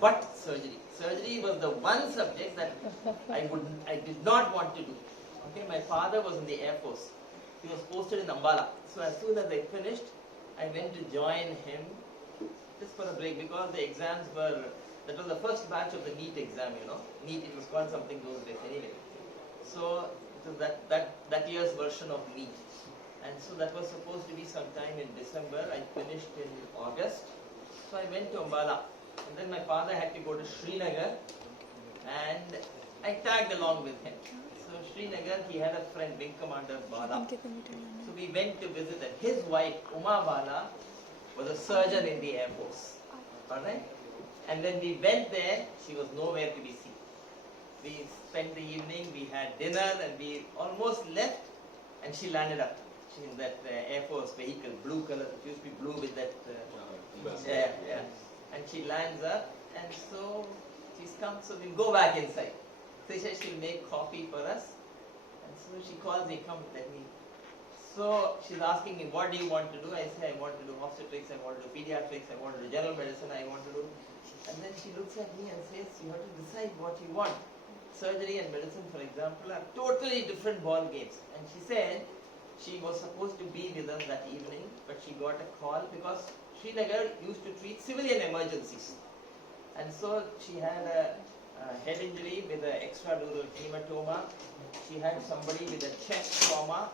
but surgery. Surgery was the one subject that I did not want to do. Okay, my father was in the Air Force. He was posted in Ambala. So as soon as I finished, I went to join him just for a break because the exams were, that was the first batch of the NEET exam, you know. NEET, it was called something those days anyway. So it was that year's version of NEET. And so that was supposed to be sometime in December. I finished in August. So I went to Ambala. And then my father had to go to Srinagar. And I tagged along with him. So Srinagar, he had a friend, Wing Commander Bala. So we went to visit him. His wife, Uma Bala, was a surgeon in the Air Force. Alright? And when we went there, she was nowhere to be seen. We spent the evening, we had dinner, and we almost left, and she landed up. She in that Air Force vehicle, blue color, it used to be blue with that, yeah. And she lands up, and so she's come, so we'll go back inside. So she said she'll make coffee for us, and so she calls me, come, let me. So she's asking me, what do you want to do? I say, I want to do obstetrics, I want to do pediatrics, I want to do general medicine, I want to do. And then she looks at me and says, you have to decide what you want. Surgery and medicine, for example, are totally different ball games. And she said she was supposed to be with us that evening, but she got a call because Srinagar used to treat civilian emergencies. And so she had a head injury with an extradural hematoma. She had somebody with a chest trauma,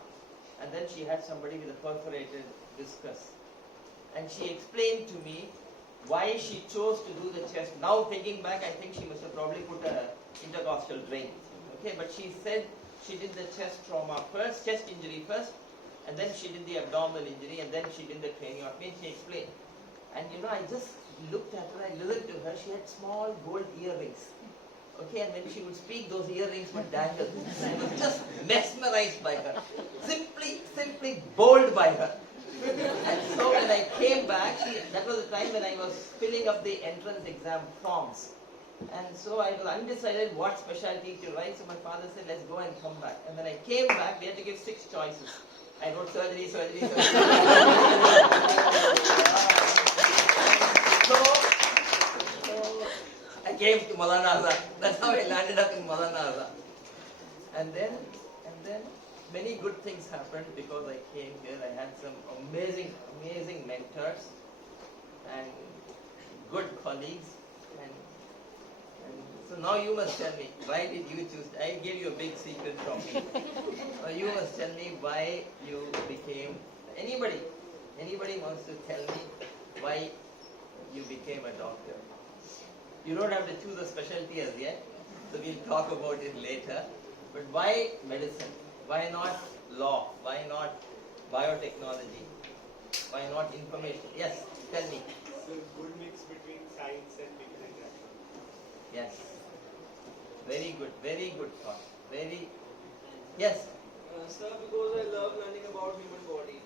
and then she had somebody with a perforated discus. And she explained to me why she chose to do the chest. Now thinking back, I think she must have probably put a intercostal drain. Okay, but she said she did the chest trauma first, chest injury first, and then she did the abdominal injury, and then she did the craniotomy. She explained. And you know, I just looked at her, I listened to her. She had small gold earrings. Okay, and when she would speak, those earrings would dangle. I was just mesmerized by her. Simply bowled by her. And so when I came back, that was the time when I was filling up the entrance exam forms. And so I was undecided what specialty to write. So my father said, let's go and come back. And when I came back, we had to give 6 choices. I wrote surgery. So I came to Maulana Azad. That's how I landed up in Maulana Azad. And then many good things happened because I came here. I had some amazing mentors and good colleagues. And so now you must tell me, why did you choose? I gave you a big secret from me. Now you must tell me why you became, anybody wants to tell me why you became a doctor. You don't have to choose a specialty as yet, so we'll talk about it later. But why medicine? Why not law? Why not biotechnology? Why not information? Yes, tell me. So good mix between science and technology. Yes. Very good thought. Yes. Sir, because I love learning about human body.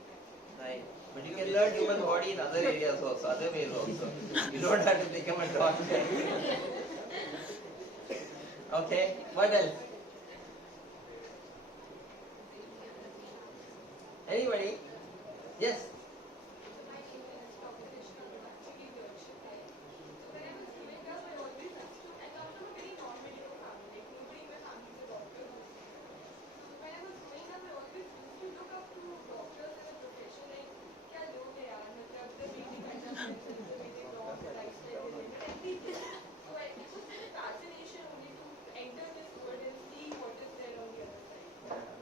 Right. But you can learn human body in other areas also, other ways also. You don't have to become a doctor. Okay, what else? Anybody? Yes.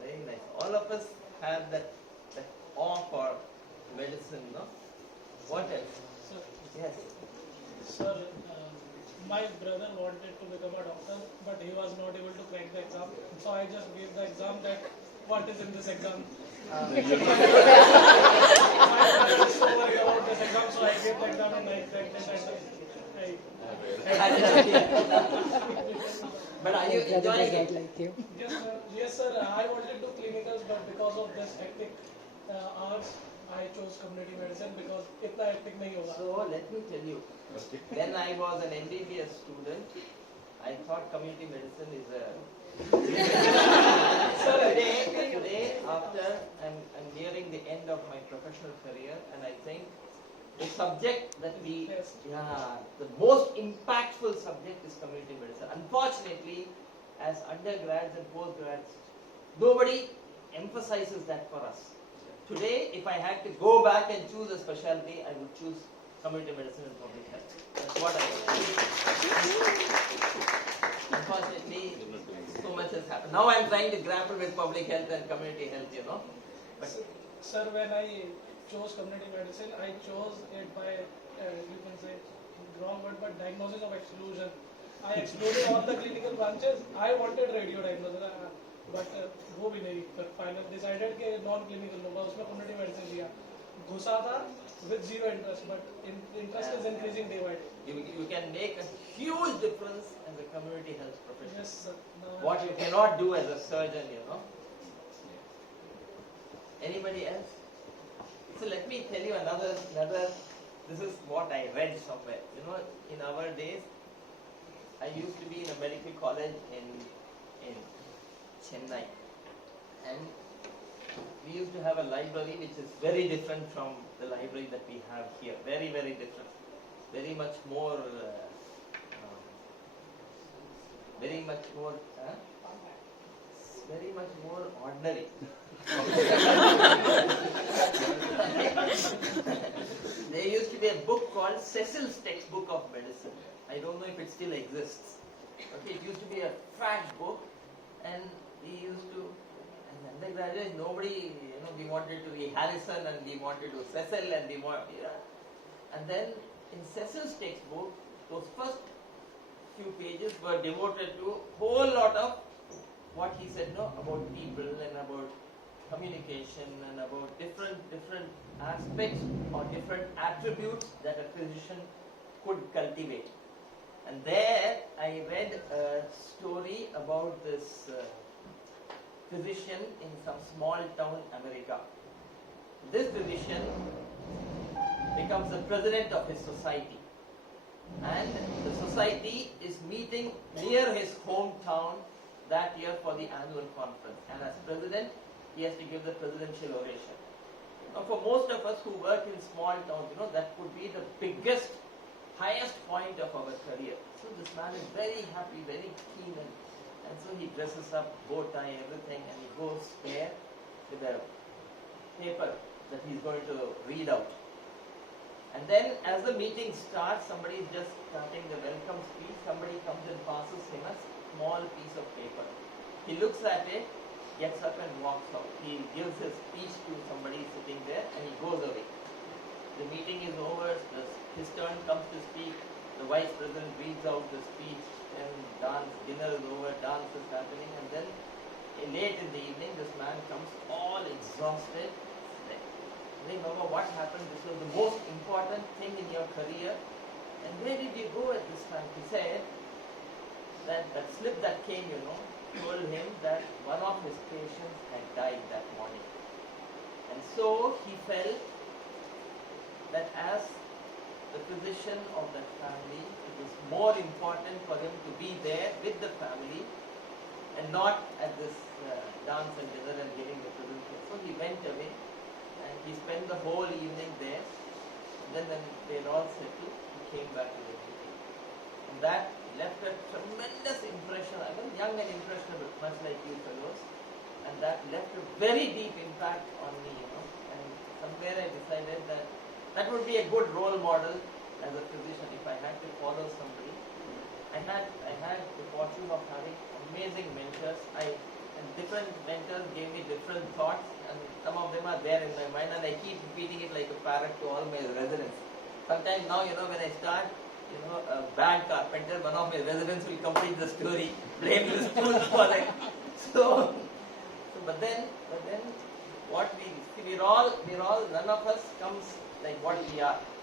Very nice. All of us have that awe for medicine, no? What else? Sir, Yes. sir, my brother wanted to become a doctor, but he was not able to crack the exam. So I just gave the exam that what is in this exam. My brother is so worried about this exam, so I gave the exam and I cracked it But are you enjoying it? Yes, sir. I wanted to do clinicals, but because of this hectic hours, I chose community medicine because itna hectic nahi hoga. So let me tell you, when I was an MBBS student, I thought community medicine is a. So today, after I'm nearing the end of my professional career, and I think the subject that we, Yes. the most impactful subject is community medicine. Unfortunately, as undergrads and postgrads, nobody emphasizes that for us. Today, if I had to go back and choose a specialty, I would choose community medicine and public health. That's what I would choose. Unfortunately, so much has happened. Now I'm trying to grapple with public health and community health, you know. But Sir, when I chose community medicine, I chose it by, you can say, wrong word, but diagnosis of exclusion. I excluded all the clinical branches. I wanted radio diagnosis, but वो भी नहीं. But final decided कि non-clinical होगा, उसमें community medicine लिया. घुसा था with zero interest, but interest is increasing day by day. you can make a huge difference as a community health professional. Yes, sir. Now What you cannot do as a surgeon, you know. Anybody else? So let me tell you another, this is what I read somewhere. You know, in our days, I used to be in a medical college in Chennai. And we used to have a library which is very different from the library that we have here. Very, very different. Very much more, very much more ordinary. There used to be a book called Cecil's Textbook of Medicine. I don't know if it still exists. Okay, it used to be a fat book, and we used to, as undergraduates, nobody, you know, we wanted to be Harrison and we wanted to Cecil and we want, and then in Cecil's textbook, those first few pages were devoted to a whole lot of what he said, no, about people and about communication and about different aspects or different attributes that a physician could cultivate. And there I read a story about this physician in some small town America. This physician becomes the president of his society, and the society is meeting near his hometown that year for the annual conference, and as president he has to give the presidential oration. Now for most of us who work in small towns, you know, that could be the biggest, highest point of our career. So this man is very happy, very keen, and so he dresses up, bow tie, everything, and he goes there with a paper that he's going to read out. And then as the meeting starts, somebody is just starting the welcome speech, somebody comes and passes him a small piece of paper. He looks at it, gets up and walks out. He gives his speech to somebody sitting there and he goes away. The meeting is over, his turn comes to speak, the vice president reads out the speech, and dinner is over, dance is happening, and then late in the evening this man comes all exhausted. Hey, Mama, what happened? This was the most important thing in your career. And where did you go at this time? He said that slip that came, you know, told him that one of his patients had died that morning. And so he felt that as the physician of that family, it was more important for him to be there with the family and not at this dance and dinner and giving the presentation. So he went away. And he spent the whole evening there. And then when they all settled, he came back to the meeting. And that left a tremendous impression. I was young and impressionable, much like you fellows. And that left a very deep impact on me, you know. And somewhere I decided that that would be a good role model as a physician if I had to follow somebody. I had the fortune of having amazing mentors. And different mentors gave me different thoughts, and some of them are there in my mind, and I keep repeating it like a parrot to all my residents. Sometimes now, you know, when I start, you know, a bad carpenter, one of my residents will complete the story, blame the schools for it. But then, what we're all, none of us comes like what we are.